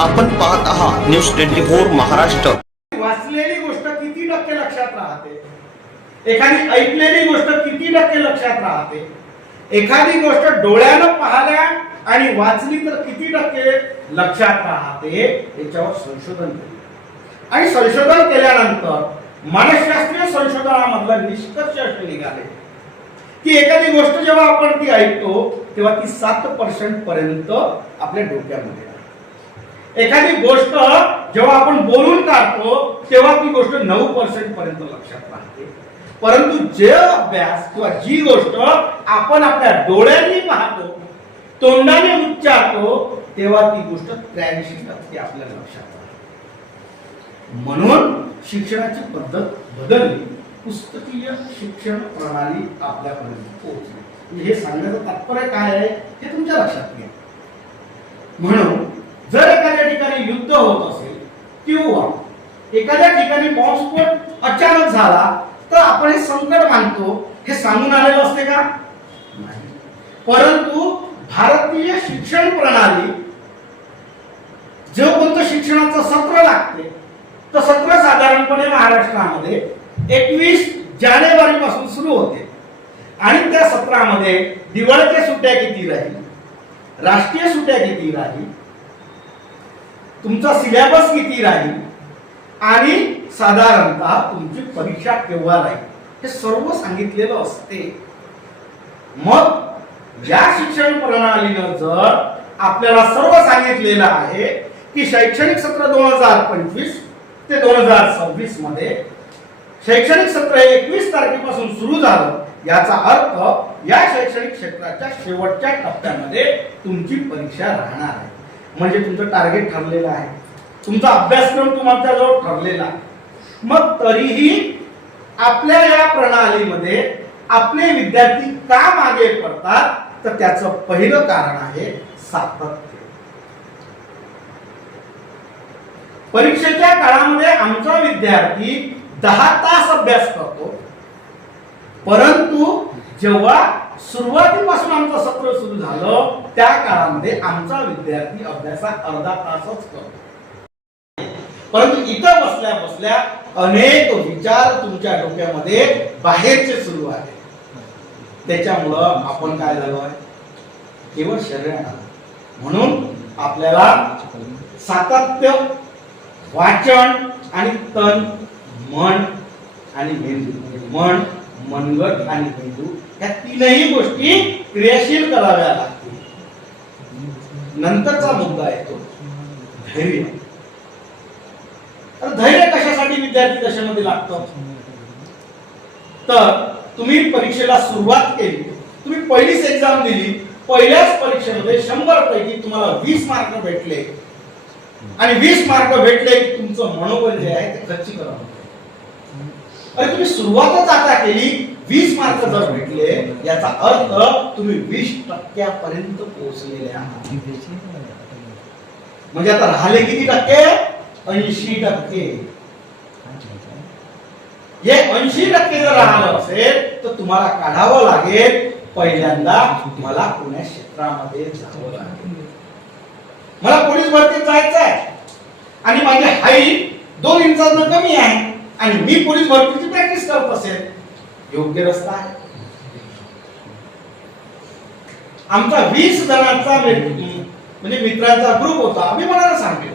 आपण पाहत आहात न्यूज 24 महाराष्ट्र। वाचलेली गोष्ट किती टक्के लक्षात राहते, एखादी ऐकलेली गोष्ट किती टक्के लक्षात राहते, एखादी गोष्ट डोळ्यानं पाहिल्या आणि वाचली तर किती टक्के लक्षात राहते, याच्यावर संशोधन केले आणि संशोधन केल्यानंतर मानसशास्त्रीय संशोधनामधला निष्कर्ष असे निघाले की एखादी गोष्ट जेव्हा आपण ती ऐकतो तेव्हा ती 7% पर्यंत आपल्या डोक्यामध्ये राहते। एखादी गोष्ट जेव्हा आपण बोलून काढतो तेव्हा ती गोष्ट 9% पर्यंत लक्षात राहते, परंतु जे अभ्यास किंवा जी गोष्ट आपण आपल्या डोळ्यांनी पाहतो, तोंडाने उच्चारतो, तेव्हा ती गोष्ट 83% आपल्या लक्षात राहते। म्हणून शिक्षणाची पद्धत बदलली, पुस्तकीय शिक्षण प्रणाली आपल्यापर्यंत पोहोचली। हे सांगण्याचं तात्पर्य काय आहे हे तुमच्या लक्षात घ्या। म्हणून जर एखाद्या ठिकाणी युद्ध होत असेल किंवा एखाद्या ठिकाणी बॉम्बस्फोट अचानक झाला तर आपण हे संकट मानतो, हे सांगून आलेलं असते का? नाही। परंतु भारतीय शिक्षण प्रणाली जो कोणतं शिक्षणाचं सत्र लागते तर सत्र साधारणपणे महाराष्ट्रामध्ये 21 जानेवारी पासून सुरू होते आणि त्या सत्रामध्ये दिवाळीच्या सुट्ट्या किती राहील, राष्ट्रीय सुट्ट्या किती राहील, तुमचा सिलेबस किती राहील आणि साधारणतः तुमची परीक्षा केव्हा राहील हे सर्व सांगितलेलं असते। मग या शिक्षण प्रणालीनं जर आपल्याला सर्व सांगितलेलं आहे की शैक्षणिक सत्र 2025 ते 2026 मध्ये शैक्षणिक सत्र 21 तारखेपासून सुरू झालं, याचा अर्थ या शैक्षणिक क्षेत्राच्या शेवटच्या टप्प्यामध्ये तुमची परीक्षा राहणार आहे। म्हणजे तुमचं टार्गेट ठरलेलं आहे, तुमचा अभ्यासक्रम तुमच्याजवळ ठरलेला आहे। मग तरीही आपल्या या प्रणालीमध्ये आपले विद्यार्थी का मागे पडतात तर त्याचं पहिलं कारण आहे सातत्य। परीक्षेच्या काळामध्ये आमचा विद्यार्थी 10 तास अभ्यास करतो, परंतु जेव्हा सुरुवातीपासून आमचं सत्र सुरू झालं त्या काळामध्ये आमचा विद्यार्थी अभ्यासात अर्धा तासच करतो। परंतु इथं बसल्या बसल्या अनेक विचार तुमच्या डोक्यामध्ये बाहेरचे सुरू आहेत, त्याच्यामुळं आपण काय झालोय केवळ शरीराला। म्हणून आपल्याला सातत्य, वाचन आणि तन, मन आणि मेंदू, मन, मनगट आणि मेंदू या तीनही गोष्टी क्रियाशील कराव्या लागतील। नंतरचा मुद्दा येतो धैर्य। धैर्य कशासाठी विद्यार्थी दशेमध्ये लागतं तर तुम्ही परीक्षेला सुरुवात केली, तुम्ही पहिलीच एक्झाम दिली, पहिल्याच परीक्षेमध्ये 100 पैकी तुम्हाला 20 मार्क भेटले आणि 20 मार्क भेटले की तुमचं मनोबल जे आहे ते खच्चीकरण होतं। अरे तुम्ही सुरुवातच आता केली, 20 मार्क जर भेटले याचा अर्थ तुम्ही 20% पर्यंत पोहोचलेले आहात। म्हणजे आता राहिले किती टक्के? 80%। हे 80% जर राहिलं असेल तर तुम्हाला काढावं लागेल पहिल्यांदा मला पुण्या क्षेत्रामध्ये जावं लागेल, मला पोलीस भरतीत जायचं आहे आणि माझी हाईट 2 इंचांनी कमी आहे आणि मी पोलीस भरतीची प्रॅक्टिस करत असेल, योग्य रस्ता आहे। आमचा 20 जणांचा म्हणजे मित्रांचा ग्रुप होता, आम्ही म्हणाला सांगतो